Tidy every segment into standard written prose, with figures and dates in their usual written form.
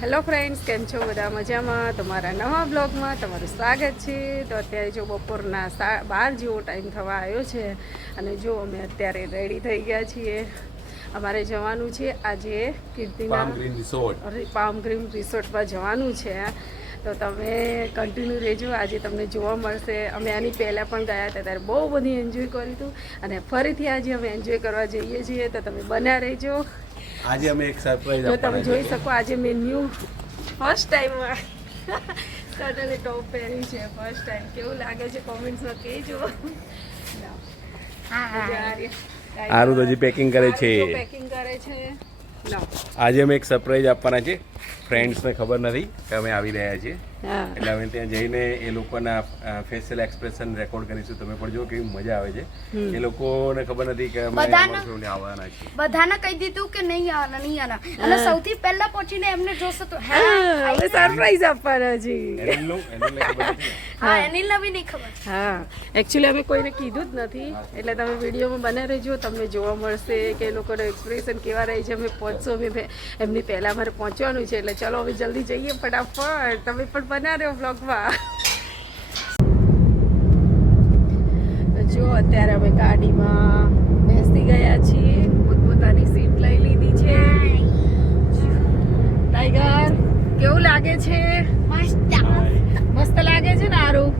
Hello friends, કેમ છો બધા? મજામાં? તમારા નવા બ્લોગમાં તમારું સ્વાગત છે. તો અત્યારે જો બપોરના 12 જેવો ટાઈમ થવા આવ્યો છે અને જો અમે અત્યારે રેડી થઈ ગયા છીએ. અમારે જવાનું છે આજે કીર્તિના પામ ગ્રીન રિસોર્ટમાં જવાનું છે. તો તમે કન્ટિન્યુ રહેજો, આજે તમને જોવા મળશે. અમે આની પહેલાં પણ ગયા હતા, ત્યારે બહુ બધી એન્જોય કર્યું હતું અને ફરીથી આજે અમે એન્જોય કરવા જઈએ છીએ. તો તમે બન્યા રહેજો. આજે અમે એક સરપ્રાઈઝ જો તમે જોઈ શકો, આજે મેં ન્યૂ ફર્સ્ટ ટાઈમ સ્કર્ટ અને ટોપ પહેર્યું છે. ફર્સ્ટ ટાઈમ કેવું લાગે છે કોમેન્ટ્સમાં કહેજો. આરુ તો હજી પેકિંગ કરે છે. પેકિંગ કરે છે. આજે અમે એક સરપ્રાઈઝ આપવાના છે. ફ્રેન્ડ્સને ખબર નથી કે અમે આવી રહ્યા છીએ, એટલે અમે ત્યાં જઈને એ લોકોના ફેશિયલ એક્સપ્રેશન રેકોર્ડ કરીશું. તમે પણ જો કેવી મજા આવે છે. એ લોકોને ખબર નથી કે અમે આવવાના છીએ. બધાને કહી દીધું કે નહીં આવવાના અને સૌથી પહેલા પહોંચીને એમને જોશે તો હવે સરપ્રાઈઝ આપવાના છે. હા, એની નવી નહીં ખબર. હા, એકચ્યુઅલી અમે કોઈને કીધું જ નથી, એટલે તમે વિડીયોમાં બને રહેજો. તમને જોવા મળશે કે એ લોકોનો એક્સપ્રેશન કેવા રહે છે. અમે પહોંચશો, એમની પહેલાં અમારે પહોંચવાનું છે, એટલે ચલો હવે જલ્દી જઈએ ફટાફટ. તમે પણ બના રહ્યો બ્લોગમાં. જો અત્યારે અમે ગાડીમાં બેસી ગયા છીએ, પોતપોતાની સીટ લઈ લીધી છે. ટાઈગર કેવું લાગે છે? મસ્ત લાગે છે ને? આરું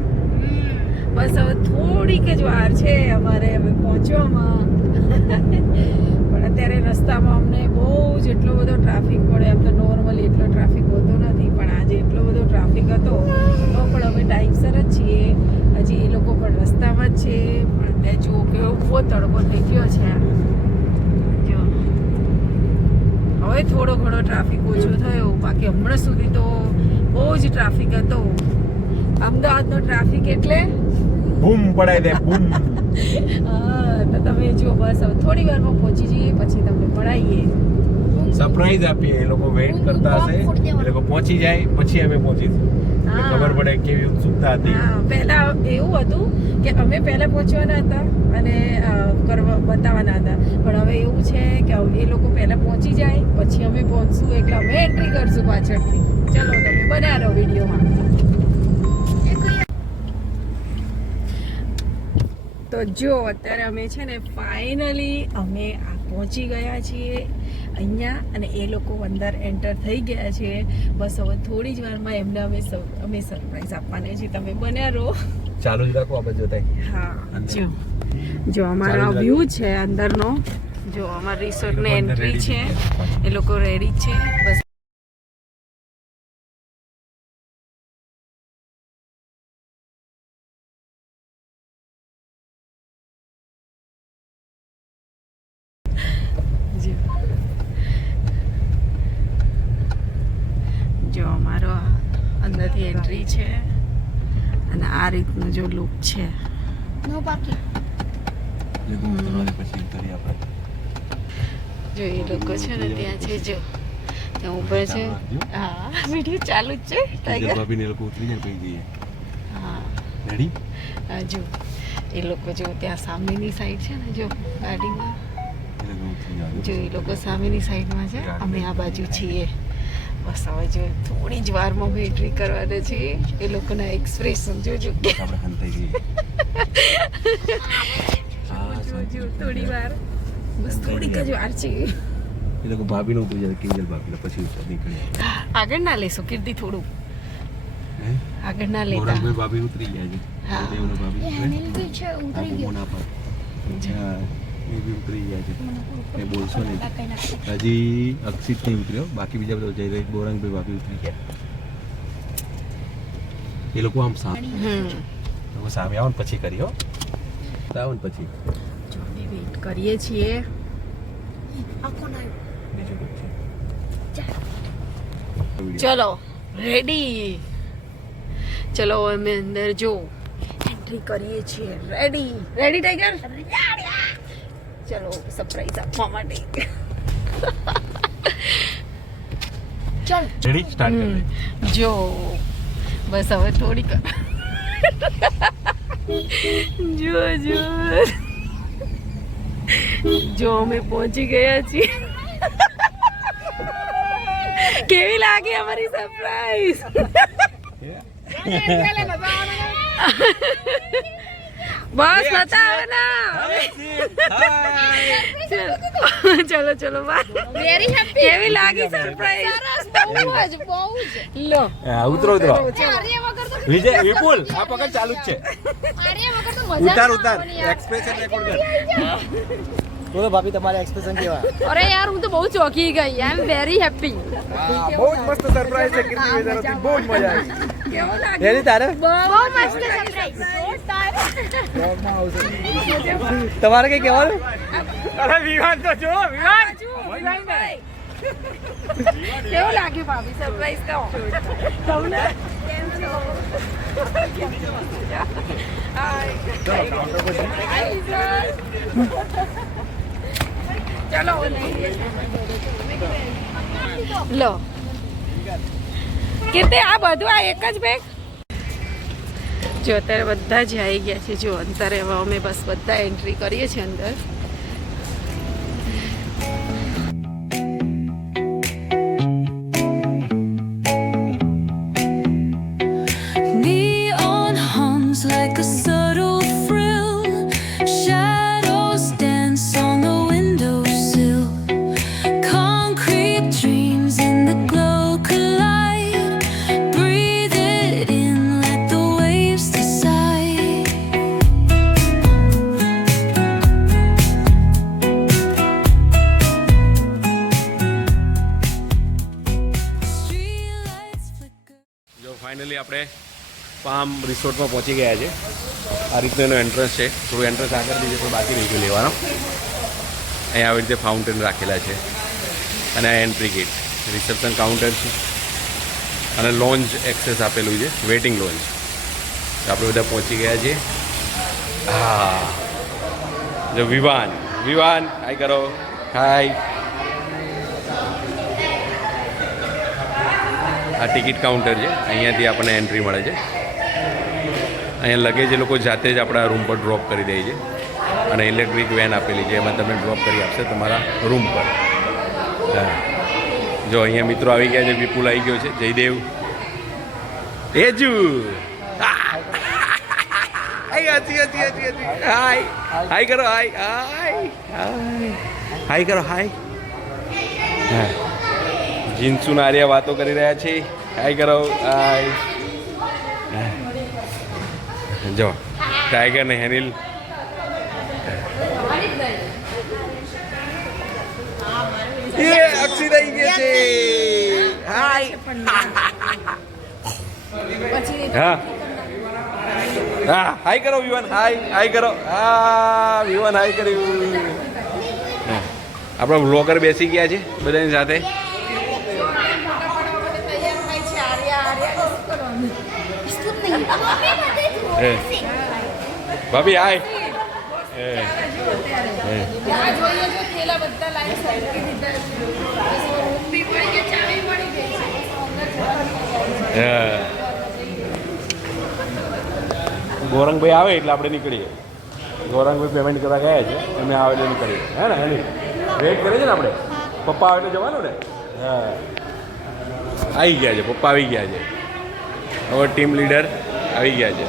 બસ હવે થોડીક જ વાર છે અમારે હવે પહોંચવામાં. પણ અત્યારે રસ્તામાં અમને બહુ જ એટલો બધો ટ્રાફિક પડે. એમ તો નોર્મલી એટલો ટ્રાફિક હોતો નથી, પણ આજે એટલો બધો ટ્રાફિક હતો. તો પણ અમે ટાઈમસર જ છીએ. હજી એ લોકો પણ રસ્તામાં જ છે. પણ ત્યાં જુઓ કેવો બહુ તડકો થઈ ગયો છે. જો હવે થોડો ઘણો ટ્રાફિક ઓછો થયો, બાકી હમણાં સુધી તો બહુ જ ટ્રાફિક હતો. અમદાવાદનો ટ્રાફિક એટલે બૂમ પડાય દે બૂમ. હા, તો તમે જો બસ હવે થોડી વારમાં પહોંચી જઈએ, પછી તમને મળાઈએ. સરપ્રાઈઝ આપીએ. એ લોકો વેઇટ કરતા હશે, એ લોકો પહોંચી જાય પછી અમે પહોંચીશું. ખબર પડે કેવી ઉત્સુકતા હતી. હા, પહેલા એવું હતું કે અમે પહેલા પહોંચવાના હતા અને બતાવવાના હતા, પણ હવે એવું છે કે એ લોકો પહેલા પહોંચી જાય પછી અમે પહોંચશું, એટલે અમે એન્ટ્રી કરશું પાછળથી. ચલો, તમે બન્યા રહો વિડીયોમાં. તો જો અત્યારે અમે છે ને ફાઇનલી અમે પહોંચી ગયા છીએ અહીંયા, અને એ લોકો અંદર એન્ટર થઈ ગયા છે. બસ હવે થોડી જ વારમાં એમને અમે સરપ્રાઈઝ આપવાના છીએ. તમે બન્યા રહો. ચાલુ જ રાખો, આપણે જોતા. હા, જો અમારો વ્યૂ છે અંદરનો. જો અમારા રિસોર્ટની એન્ટ્રી છે, એ લોકો રેડી છે. બસ જો અમારો અંદરથી એન્ટ્રી છે અને આ રીતનો જો લુક છે. No parking. જો એ લોકો છે ને ત્યાં છે, જો ત્યાં ઉભા છે. હા, વિડીયો ચાલુ જ છે. ટાઈગર ભાભીને લોકો ઉતરી જાય પછી જઈએ. હા, રેડી? જો એ લોકો જો ત્યાં સામેની સાઈડ છે ને, જો ગાડીમાં જો એ લોકો સામેની સાઈડમાં છે, અમે આ બાજુ છીએ. બસ હવે જો થોડી જ વારમાં અમે એન્ટ્રી કરવાના છીએ. એ લોકોના એક્સપ્રેશન જોજો. આપણે હંતાઈ જઈએ. જો થોડી વાર, બસ થોડીક જ વાર છે. એ લોકો ભાભીને ઉતરી જાય, કેજલ ભાભીને પછી નીકળી. આગળ ના લેશો કીર્તિ, થોડું આગળ ના લેતા. ભાભી ઉતરી ગયા છે. હા, હેન્ડલ બી છે, ઉતરી ગયો. એ બી ઉતરી ગયા છે. એ બોલશો નહીં. હજી અક્ષિત નહીં ઉતર્યો, બાકી બીજા બધા જઈ રહી. બોરંગભાઈ ભાભી ઉતરી ગયા. એ લોકો આમ સામે આવો ને પછી કરી. હો, આવો ને પછી જો અમે વેઇટ કરીએ છીએ. ચલો રેડી. ચલો અમે અંદર જો એન્ટ્રી કરીએ છીએ. Ready ready tiger? ચલો સરપ્રાઈઝ આપવા માટે. ચાલ રેડી સ્ટાર્ટ કરી. જો બસ હવે થોડીક જો જો જો અમે પહોંચી ગયા છીએ. કેવી લાગી અમારી સરપ્રાઈઝ? બસ બતાવો ના. ચલો ચલો વેરી હેપી. કેવી લાગી સરપ્રાઈઝ? બહુ જ લો ઉતરો ઉતરો આર્ય વગર તો વિજય વિપુલ આ પકડ ચાલુ જ છે આર્ય વગર તો મજા ઉતાર ના ઉતાર આવવાની યાર. એક્સપ્રેશન રેકોર્ડ કર બોલો ભાભી તમારા એક્સપ્રેશન કેવા? અરે યાર હું તો બહુ ચોકી ગઈ. આઈ એમ વેરી હેપી. બહુ જ મસ્ત સરપ્રાઈઝ છે કીર્તિ વેદારોથી બહુ જ મજા આવી કેવું લાગ્યું? રેડી તારે? બહુ મસ્ત સરપ્રાઈઝ. તમારે કઈ કહેવાનું? અરે વિવાન તો જો વિવાન વિવાનભાઈ. કેવું લાગ્યું ભાભી સરપ્રાઈઝ કહો તમને? કેમ છો? હાય. ચલો લો કીર્તિ આ બધું આ એક જ બેગ જો અત્યારે બધા જ આવી ગયા છે જો અંતરે હવે અમે બસ બધા એન્ટ્રી કરીએ છીએ અંદર Neon hums like a subtle thrill. Shadows dance on the windowsill. Concrete dreams in the glow collide. Breathe it in, let the waves decide. Streetlights flicker. જો ફાઇનલી આપણે પામ રિસોર્ટમાં પહોંચી ગયા છે આ રીતનો એનો એન્ટ્રન્સ છે થોડું એન્ટ્રન્સ આગળ દીધું તો બાકી રહી ગયું લેવાનો અહીંયા આવી રીતે ફાઉન્ટેન રાખેલા છે અને આ એન્ટ્રી ગેટ રિસેપ્શન કાઉન્ટર છે અને લોન્જ એક્સેસ આપેલું છે વેઇટિંગ લોન્જ તો આપણે બધા પહોંચી ગયા છીએ હા જો વિવાન વિવાન હાય કરો હાય આ ટિકિટ કાઉન્ટર છે અહીંયાથી આપણને એન્ટ્રી મળે છે અહીંયા લગેજ એ લોકો જાતે જ આપણા રૂમ પર ડ્રોપ કરી દે છે અને ઇલેક્ટ્રિક વેન આપેલી છે એમાં તમને ડ્રોપ કરી આપશે તમારા રૂમ પર હા જો અહીંયા મિત્રો આવી ગયા છે વિપુલ આવી ગયો છે જયદેવ એજુ હાય હાય કરો હાય હાય હાય હાય કરો હાય હા જીન્સુ નારિયા વાતો કરી રહ્યા છે હાય કરો હાય જો ટાઈગર ને હેનિલ એ અક્ષી રહી ગઈ છે હાય હા હા હાય કરો વિવાન હાય હાય કરો હા વિવાન હાય કર્યું આપણા વ્લોગર બેસી ગયા છે બધાની સાથે ભાભી હાય ગૌરંગભાઈ આવે એટલે આપણે નીકળીએ ગૌરંગભાઈ પેમેન્ટ કરવા ગયા છે અમે આવે એટલે નીકળીએ હે ને એની વેઇટ કરે છે ને આપણે પપ્પા આવે એટલે જવાનું ને હા આવી ગયા છે પપ્પા આવી ગયા છે હવે ટીમ લીડર આવી ગયા છે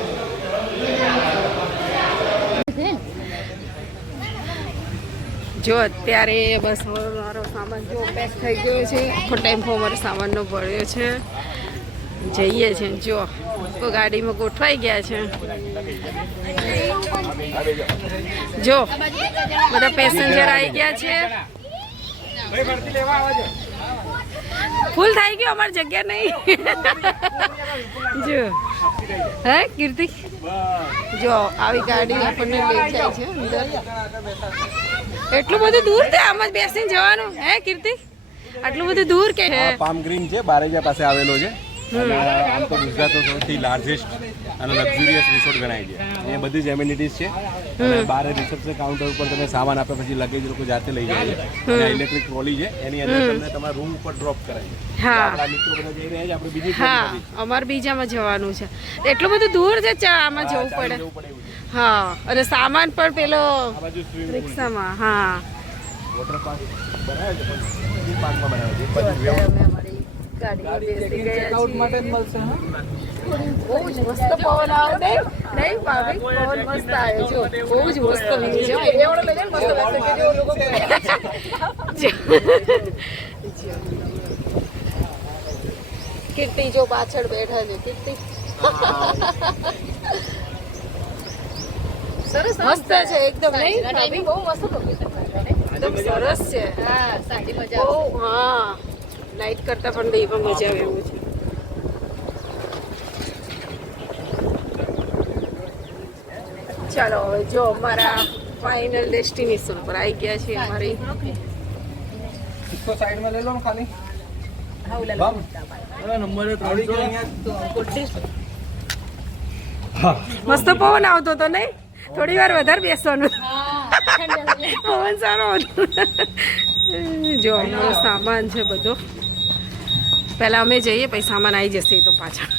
જો અત્યારે બસ હવે મારો સામાન જો પેક થઈ ગયો છે આખો ટેમ્પો મારો સામાનનો ભર્યો છે જઈએ છે જો કોઈ ગાડીમાં ગોઠવાઈ ગયા છે જો બધા પેસેન્જર આવી ગયા છે ફૂલ થઈ ગયો અમારી જગ્યા નહીં જો હે કીર્તિ જો આવી ગાડી આપણને લઈ જાય છે અંદર એટલું બધું દૂર છે આમ જ બેસીને જવાનું હે કીર્તિ આટલું બધું દૂર કે હે પામ ગ્રીન છે બારેજા પાસે આવેલો છે અને આમ તો ગુજરાતનો સૌથી લાર્જેસ્ટ અને લક્ઝુરિયસ રિસોર્ટ ગણાય છે અહીંયા બધી જ એમ્યુનિટીઝ છે અને બહાર રિસેપ્શન કાઉન્ટર ઉપર તમે સામાન આપ્યા પછી લગેજ લોકો જાતે લઈ જાય છે અને ઇલેક્ટ્રિક ટ્રોલી છે એની અંદર તમને તમારા રૂમ ઉપર ડ્રોપ કરાય છે હા આપણા મિત્રો બધા જઈ રહ્યા છે આપણે બીજી હા અમારે બીજામાં જવાનું છે એટલું બધું દૂર છે આમાં જવું પડે જવું પડે એવું છે હા અને સામાન પણ પેલો આ બાજુ સ્વિમિંગ પુલ રિક્ષામાં હા વોટર પાર્ક બનાવે છે પણ પાર્કમાં બનાવે છે એક બાજુ ગાડીમાં બેસી ગયા આઉટ છીએ. માટે જ મળશે હા બહુ જ મસ્ત પવન આવે નહીં ભાભી પવન મસ્ત આવે જો બહુ જ મસ્ત લાગે છે એવડો લઈ જાય મસ્ત લાગશે કે જો લોકો કીર્તિ જો પાછળ બેઠા છે કીર્તિ સરસ મસ્ત છે એકદમ નહીં ભાભી બહુ મસ્ત લોકેશન એકદમ સરસ છે હા સાડી મજા બહુ હા નાઈટ કરતા પણ ડેમાં મજા આવે એવું છે ચાલો હવે જો અમારા ફાઇનલ ડેસ્ટિનેશન પર આવી ગયા છે અમારી इसको साइड में ले लो खाली नंबर મસ્ત પવન આવતો હતો નહીં થોડી વાર વધારે બેસવાનું પવન સારો હતો જો અમારો સામાન છે બધો પહેલા અમે જઈએ પછી સામાન આવી જશે એ તો પાછા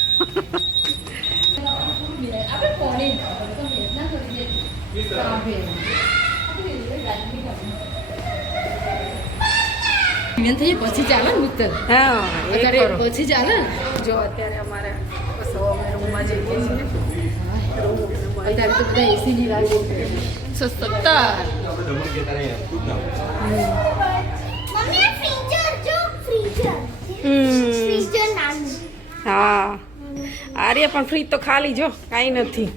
પછી ચાલે ને મિત્ર હા એ અત્યારે ખરું. પછી ચાલે ને જો અત્યારે અમારે બસ હવે અમે રૂમમાં જઈએ છીએ અત્યારે તો બધા એસી ની લાગે છે 170 મમ્મી આ ફ્રીઝર જો ફ્રીઝર હમ. ફ્રીઝર નાનું હા આર્ય પણ ફ્રીજ તો ખાલી જો કાંઈ નથી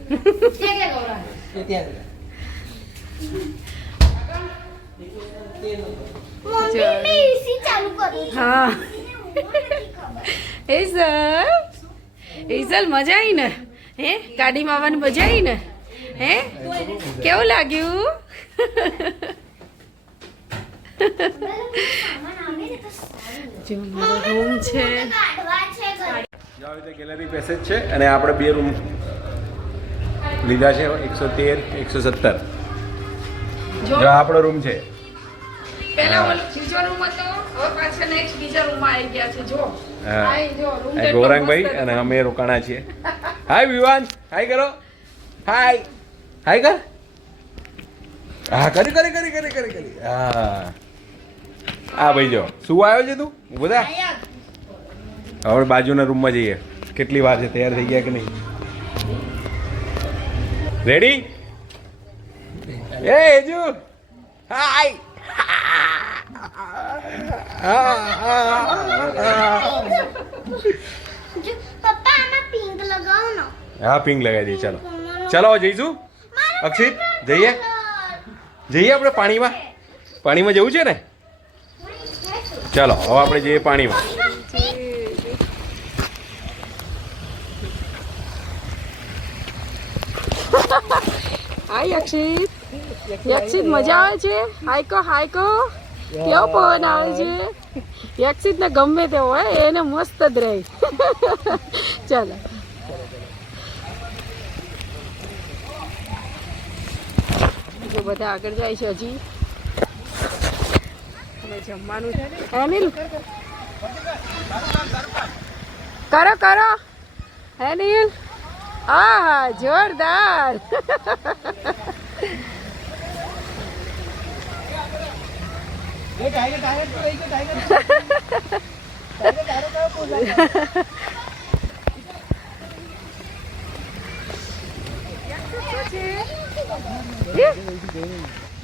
મમ્મી મેં એસી ચાલુ કર્યું છે હા એઝલ મજા આવી ને હે ગાડીમાં આવવાની મજા આવી ને હે કેવું લાગ્યું સામાન આવે ને તો સારું જો મારો રૂમ છે કાઢવા છે ઘરે જો આવી રીતે ગેલેરી પેસેજ છે અને આપણે 2 રૂમ લીધા છે 113 117 જો આ આપણો રૂમ છે પહેલા ઓલો બીજો રૂમ હતો હવે પાછા નેક્સ્ટ બીજા રૂમમાં આવી ગયા છે જો હા. આ જો રૂમ આ ગૌરાંગભાઈ અને અમે રોકાણા છીએ હાય વિવાન હાય કરો હાય હાય કર હા કરી હા ભાઈ જો શું આવ્યો છે તું બધા હવે બાજુના રૂમમાં જઈએ કેટલી વાર છે તૈયાર થઈ ગયા કે નહીં રેડી એ હેજુ હાય જો પપ્પા આમાં પિંક લગાવો ને હા પિંક લગાવી દઈએ ચાલો ચાલો જઈશું અક્ષિત જઈએ આપણે પાણીમાં જવું છે ને ચાલો હવે આપણે જઈએ પાણીમાં હાય યક્ષિત મજા આવે છે હાઈકો કેવો પવન આવે છે યક્ષિત ને ગમે તે હોય એને મસ્ત જ રહે ચાલો જો બધા આગળ જાય છે હજી હવે જમવાનું છે અનિલ કરો અનિલ હા જોરદાર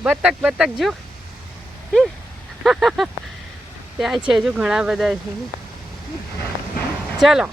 બતક જો ત્યાં છે જો ઘણા બધા છે ચલો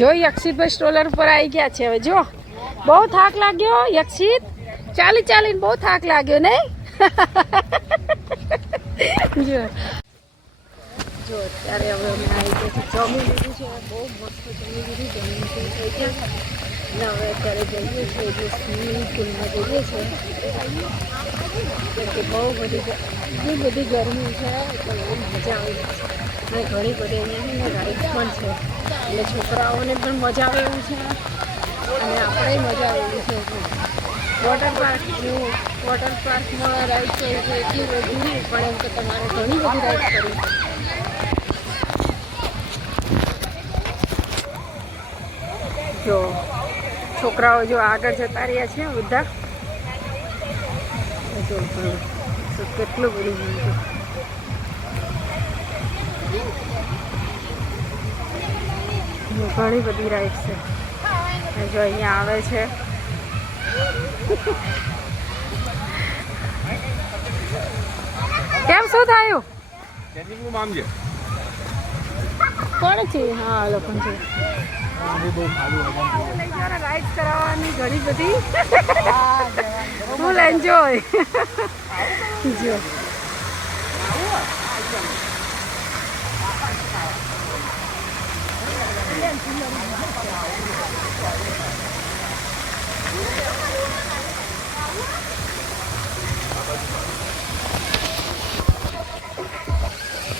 જો યક્ષિતભાઈ સ્ટ્રોલર ઉપર આવી ગયા છે હવે જો બહુ થાક લાગ્યો યક્ષિત ચાલીને બહુ થાક લાગ્યો નહીં જો અત્યારે હવે અમે આવી ગયા છે જમી લીધું છે બહુ મસ્ત જમી લીધું જમી થઈ ગયા અને હવે અત્યારે જઈએ છીએ એટલે સ્વિમિંગ પુલમાં જઈએ છીએ કે બહુ બધી ગરમી છે એટલે બહુ મજા આવી છે અને ઘણી બધી અહીંયા રાઈડ પણ છે એટલે છોકરાઓને પણ મજા આવે એવું છે અને આપણે મજા આવે એવું છે વોટર પાર્કમાં રાઈડ છે એટલી બધી નહીં પણ એમ કે તમારે ઘણી બધી રાઈડ કરવી જો છોકરાઓ જો આગળ જતા રહ્યા છે બધા જો કેટલું બધું ઘણી બધી રાઈડ છે જો અહીંયા આવે છે કેમ શું થયું કોણ છે હા લોકો છે રાઈડ કરાવવાની ઘણી બધી ફૂલ એન્જોય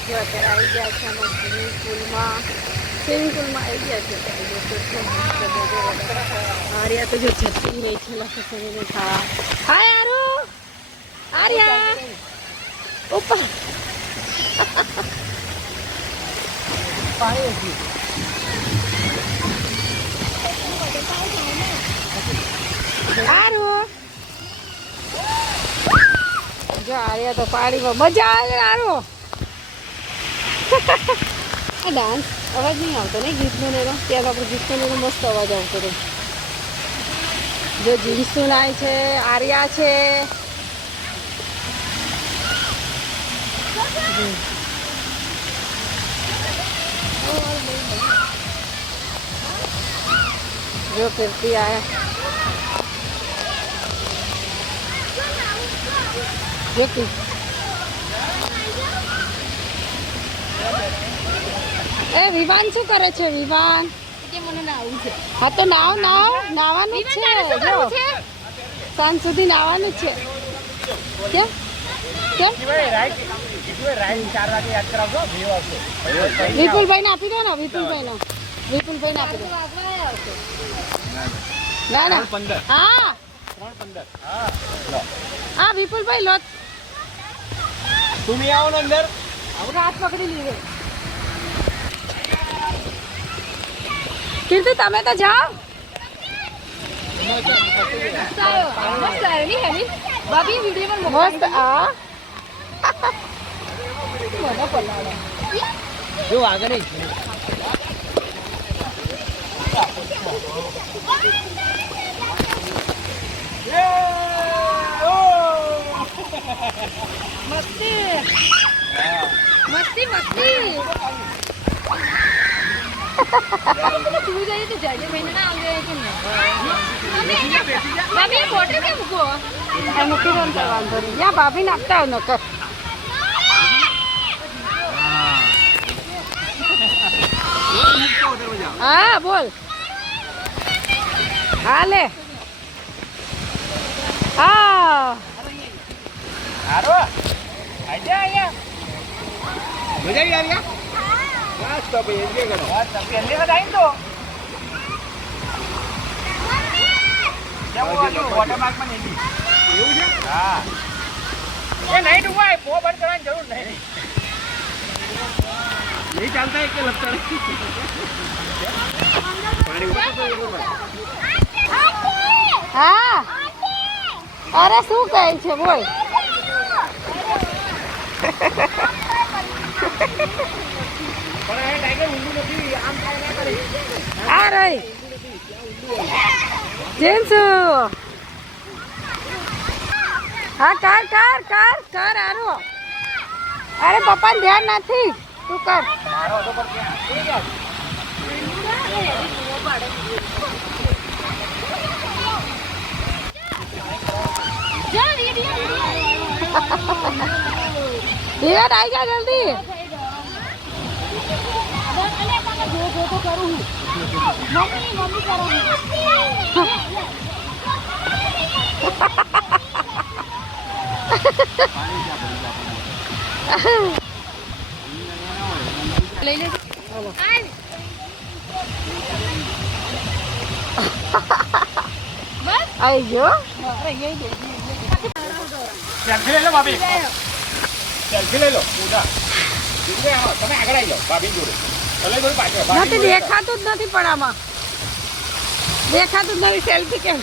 જો અત્યારે આવી ગયા છે અમે સ્વિમિંગ પુલમાં આવી ગયા છે આર્યા તો જો જતી રહી છે લખીને ખાવા હાય આર્યા ઉપર જો આર્યા તો પાણીમાં મજા આવે આરો ડાન્સ અવાજ નહીં આવતો ને ગીતનો નેરો ત્યાં આપણે ગીતનો નેરો મસ્ત અવાજ આવતો હતો જો જીન્સુ નાય છે આર્યા છે જો કીર્તિ આયા જો એ વિવાન શું કરે છે વિવાન હા તો નાવાનું જ છે જો સાંજ સુધી નાવાનું જ છે કેમ વિપુલભાઈ ને આપી દો ને વિપુલભાઈ ને આપી દો ના હા વિપુલભાઈ લો તમે આવો ને અંદર હાથ પકડી લીધો કીર્તિ તમે તો જાઓ મસ્ત જો આગળ મસ્તી તું જઈએ તો જજે મહિને ના આવી કે ભાભી બોટલ કે મૂકો મૂકી દો ને વાંધો નહીં ત્યાં ભાભી નાખતા હોય નકર હા બોલ હાલે હા મજા આવી આવ્યા બસ તો ભાઈ એન્જોય કરો બસ તો પહેલી વખત આવી તો વોટર પાર્કમાં નહીં એવું છે હા એ નહીં ડૂબાય પો બંધ કરવાની જરૂર નહીં નહીં ચાલતા એક લગતા હા અરે શું કહે છે બોલ આ રહી જેન્સુ હા કર આરો અરે પપ્પાને ધ્યાન નથી તું કર ધીરજ આવી જા જલ્દી. લઈ લે. આવી ગયો. સેલ્ફી લઈ લો ભાભી સેલ્ફી લઈ લો પૂજા તમે આગળ આવી જાઓ ભાભી જોડે ભલે થોડી પાછળ નથી દેખાતું જ નથી પણ આમાં દેખાતું જ નથી સેલ્ફી કેમ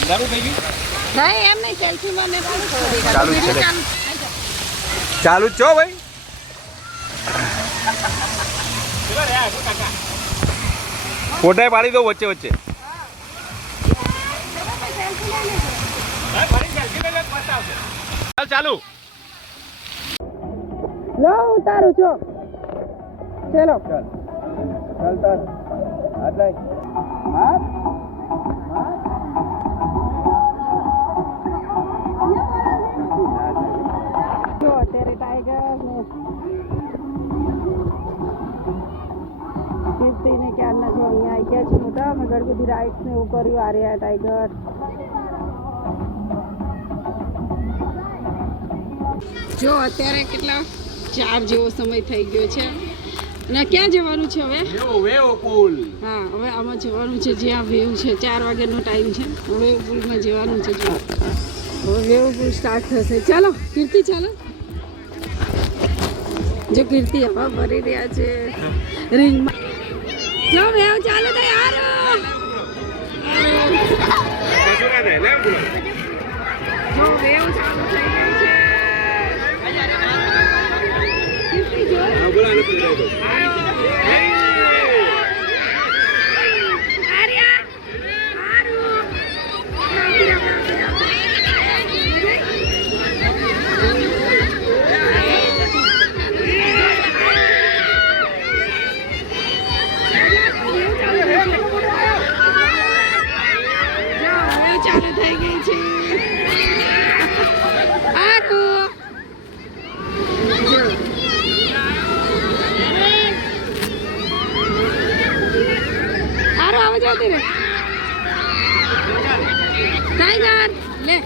અંધારું થઈ ગયું નહીં એમ નહીં સેલ્ફી માં નથી ચાલુ જ છે લે. ચાલુ જ છો ભાઈ. ચલો રે આગળ કાકા ફોટા પાડી દો વચ્ચે વચ્ચે. હા ફરી સેલ્ફી લઈ લે પછી આવશે ચાલ ચાલુ લો ઉતારું છો ચલો ચાલ ચાલ હાથ લાય. જો અત્યારે ટાઈગર ને કીર્તિને ક્યારના જો અહીંયા આવી ગયા છે મોટા અમે ઘણી બધી રાઇડ્સ ને એવું કર્યું આર્યા ટાઈગર જો અત્યારે કેટલા 4 જેવો સમય થઈ ગયો છે અને ક્યાં જવાનું છે હવે વેવ પુલ. હા હવે આમાં જવાનું છે જ્યાં વેવ છે 4 વાગ્યાનો ટાઈમ છે વેવ પુલમાં જવાનું છે જો હવે વેવ પુલ સ્ટાર્ટ થશે ચાલો કીર્તિ ચાલો જો કીર્તિ હવા ભરી રહ્યા છે રિંગમાં જો વેવ ચાલુ થાય યાર જો વેવ ચાલુ થઈ ગઈ છે કીર્તિ જો ચાલુ થઈ ગઈ છે આરો આવો જતી રે ટાઈગર લે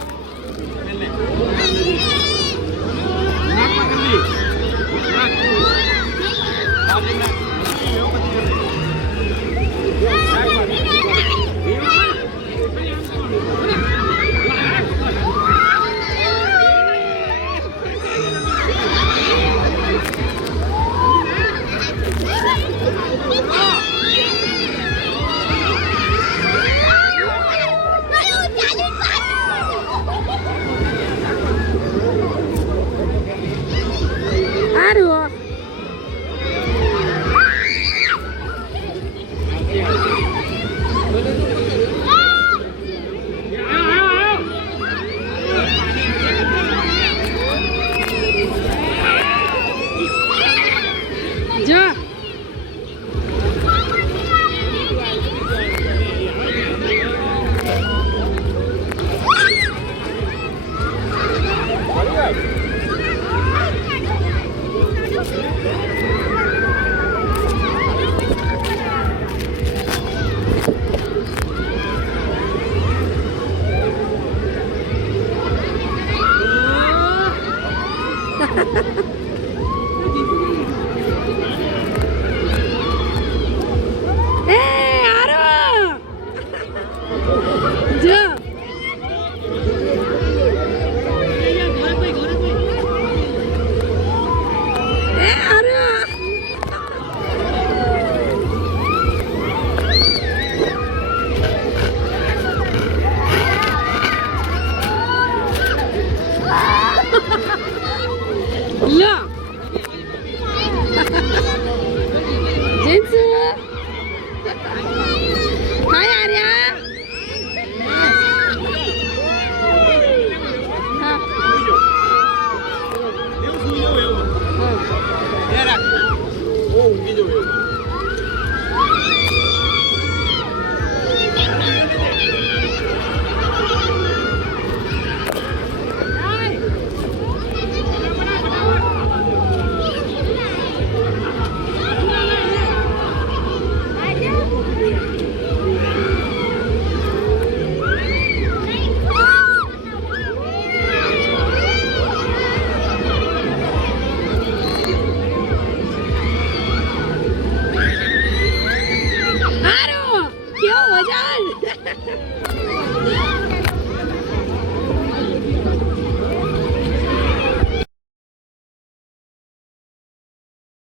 ચાલ